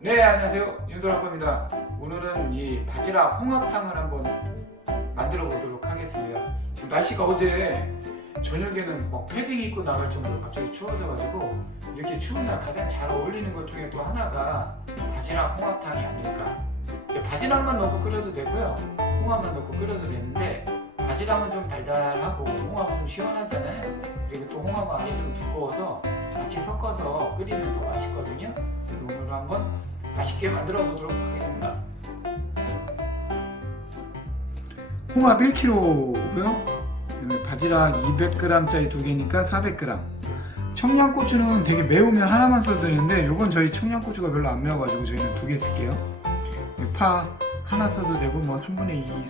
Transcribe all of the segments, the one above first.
네 안녕하세요. 윤설 아빠입니다. 오늘은 이 바지락 홍합탕을 한번 만들어 보도록 하겠습니다. 지금 날씨가 어제 저녁에는 막 패딩 입고 나갈 정도로 갑자기 추워져가지고 이렇게 추운 날 가장 잘 어울리는 것 중에 또 하나가 바지락 홍합탕이 아닐까. 바지락만 넣고 끓여도 되고요. 홍합만 넣고 끓여도 되는데 바지락은 좀 달달하고 홍합은 좀 시원하잖아요. 그리고 또 홍합은 안이 좀 두꺼워서 같이 섞어서 끓이면 더 맛있거든요. 그래서 오늘 한번 맛있게 만들어 보도록 하겠습니다. 홍합 1kg고요. 바지락 200g짜리 두 개니까 400g. 청양고추는 되게 매우면 하나만 써도 되는데 이건 저희 청양고추가 별로 안 매워가지고 저희는 두 개 쓸게요. 파 하나 써도 되고 뭐 3분의 2,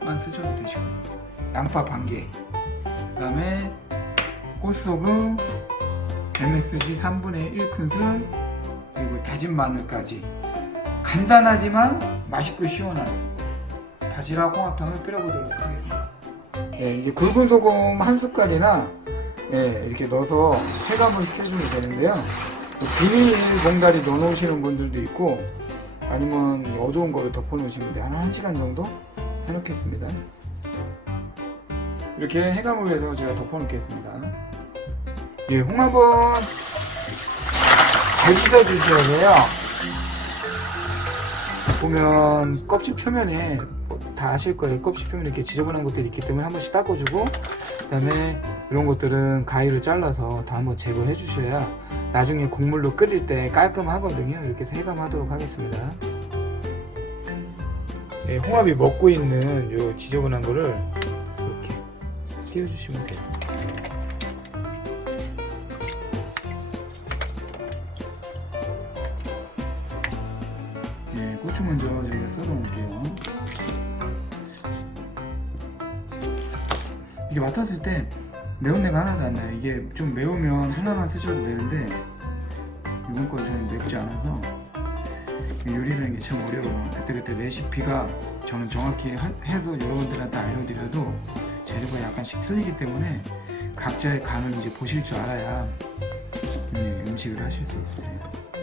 3만 쓰셔도 되시고 양파 반 개. 그다음에 꽃소금 MSG 3분의 1 큰술 그리고 다진 마늘까지 간단하지만 맛있고 시원한 바지락 홍합탕을 끓여보도록 하겠습니다. 예, 이제 굵은 소금 한 숟갈이나 예, 이렇게 넣어서 해감을 시켜주면 되는데요. 또 비닐 봉다리 넣어놓으시는 분들도 있고 아니면 어두운 거를 덮어놓으시면 돼. 한 1시간 정도 해놓겠습니다. 이렇게 해감을 위해서 제가 덮어놓겠습니다. 예, 홍합은 잘 씻어주셔야 돼요. 보면 껍질 표면에 뭐다 아실 거예요. 껍질 표면에 이렇게 지저분한 것들이 있기 때문에 한 번씩 닦아주고 그다음에 이런 것들은 가위로 잘라서 다 한번 제거해 주셔야 나중에 국물로 끓일 때 깔끔하거든요. 이렇게 해서 해감하도록 하겠습니다. 네, 홍합이 먹고 있는 요 지저분한 거를 이렇게 띄워주시면 돼요. 네, 고추 먼저 저희가 썰어 놓을게요. 이게 맡았을 때 매운내가 하나도 안 나요. 이게 좀 매우면 하나만 쓰셔도 되는데 이번 건 저는 맵지 않아서 요리라는 게 참 어려워요. 그때그때 레시피가 저는 정확히 하- 해도 여러분들한테 알려드려도 재료가 약간씩 틀리기 때문에 각자의 간을 이제 보실 줄 알아야 음, 음식을 하실 수 있어요.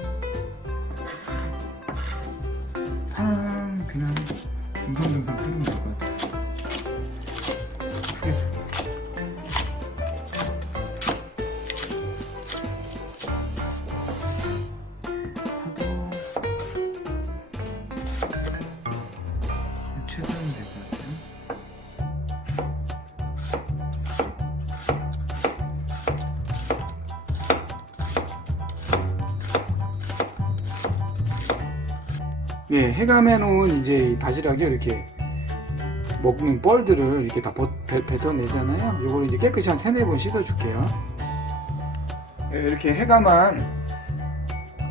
예, 해감해 놓은 이제 이 바지락이 이렇게 먹는 뻘들을 이렇게 다 버- 뱉- 뱉어내잖아요. 요거를 이제 깨끗이 한 세네 번 씻어줄게요. 예, 이렇게 해감한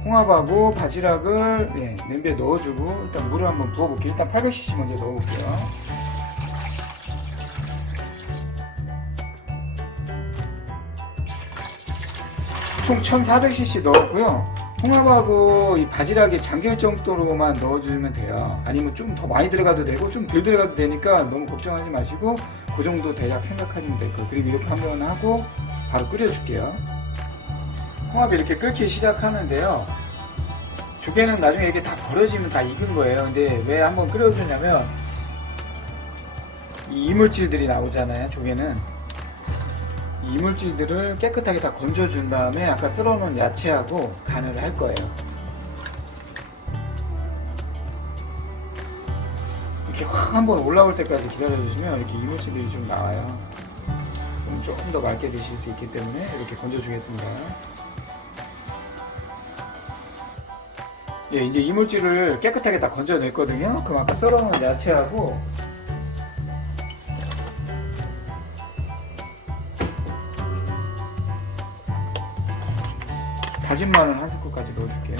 홍합하고 바지락을 예, 냄비에 넣어주고 일단 물을 한번 부어볼게요. 일단 800cc 먼저 넣어볼게요. 총 1400cc 넣었고요. 홍합하고 이 바지락이 잠길 정도로만 넣어주면 돼요. 아니면 좀 더 많이 들어가도 되고 좀 덜 들어가도 되니까 너무 걱정하지 마시고 그 정도 대략 생각하시면 될 거예요. 그리고 이렇게 한번 하고 바로 끓여줄게요. 홍합이 이렇게 끓기 시작하는데요. 조개는 나중에 이렇게 다 버려지면 다 익은 거예요. 근데 왜 한번 끓여주냐면 이 이물질들이 나오잖아요. 조개는 이 이물질들을 깨끗하게 다 건져준 다음에 아까 썰어놓은 야채하고 간을 할 거예요. 이렇게 확 한번 올라올 때까지 기다려주시면 이렇게 이물질들이 좀 나와요. 그럼 조금 더 맑게 드실 수 있기 때문에 이렇게 건져주겠습니다. 예, 이제 이물질을 깨끗하게 다 건져냈거든요. 그럼 아까 썰어놓은 야채하고 다진 마늘 한 스푼까지 넣어줄게요.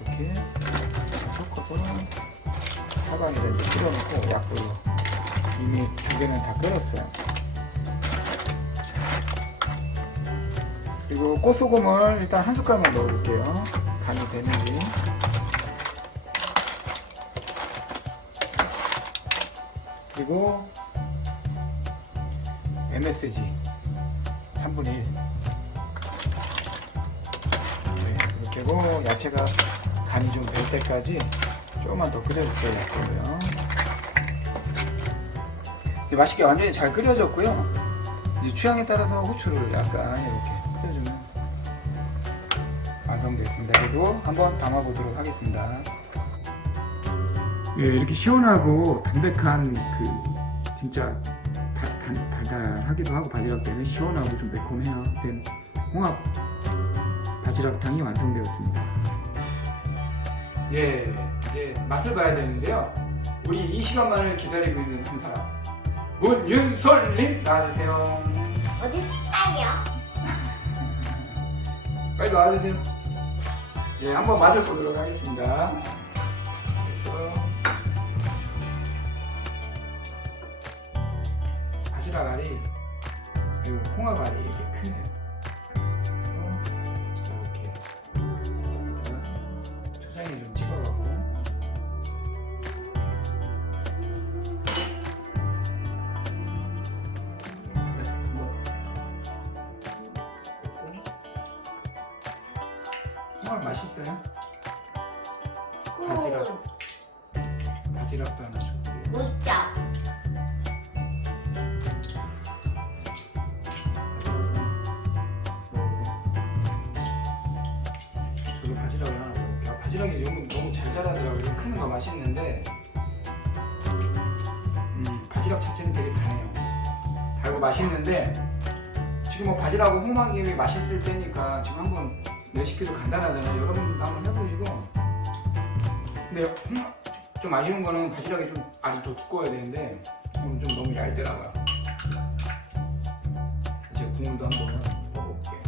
이렇게 섞어서 사방에다 이제 끓여놓고 약불로 이미 조개는 다 끓었어요. 그리고 꽃소금을 일단 한 숟갈만 넣어줄게요. 간이 되는지. 그리고 MSG 3분의 1 그리고 야채가 간이 좀 될 때까지 조금만 더 끓여줄 거예요. 맛있게 완전히 잘 끓여졌고요. 이제 취향에 따라서 후추를 약간 이렇게 뿌려주면 완성됐습니다. 그리고 한번 담아보도록 하겠습니다. 예, 이렇게 시원하고 담백한 그 진짜 다- 단- 달달하기도 하고 바지락 때문에 시원하고 좀 매콤해요. 된 홍합 바지락탕이 완성되었습니다. 예, 이제 맛을 봐야 되는데요. 우리 이 시간만을 기다리고 있는 한 사람 문윤솔님 나와주세요. 어디 있어요? 빨리 나와주세요. 예, 한번 맛을 보도록 하겠습니다. 그래서 바지락 알이 그리고 홍합 알이 이렇게 크네요. 홍합 맛있어요? 바지락. 꾹 바지락도 하나 줄게요. 웃자 저도 바지락을 하나 먹을게요. 바지락이 너무, 너무 잘 자라더라고요. 큰거 맛있는데 음, 바지락 자체는 되게 다네요. 달고 맛있는데 지금 뭐 바지락하고 홍합이 맛있을 때니까 지금 한번 레시피도 간단하잖아요. 여러분들도 한번 해보시고 근데 좀 아쉬운 거는 바지락이 좀 알이 더 두꺼워야 되는데 오늘 좀 너무 얇더라고요. 제가 국물도 한번 먹어볼게요.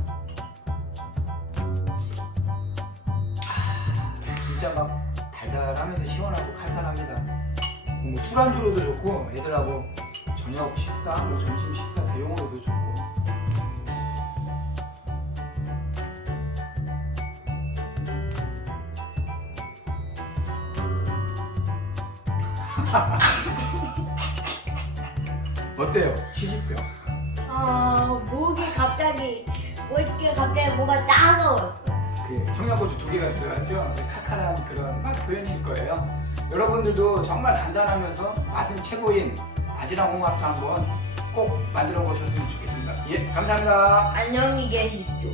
진짜 막 달달하면서 시원하고 칼칼합니다. 뭐 술안주로도 좋고 애들하고 저녁 식사, 뭐 점심 식사 대용으로도 좋고. 어때요? 시집병. 아 목이 갑자기 목이 갑자기 뭐가 따가웠어 그 청양고추 두 개가 들어가죠. 네, 칼칼한 그런 맛 표현일 거예요. 여러분들도 정말 간단하면서 맛은 최고인 바지락 홍합도 한번 꼭 만들어 보셨으면 좋겠습니다. 예, 감사합니다. 안녕히 계십시오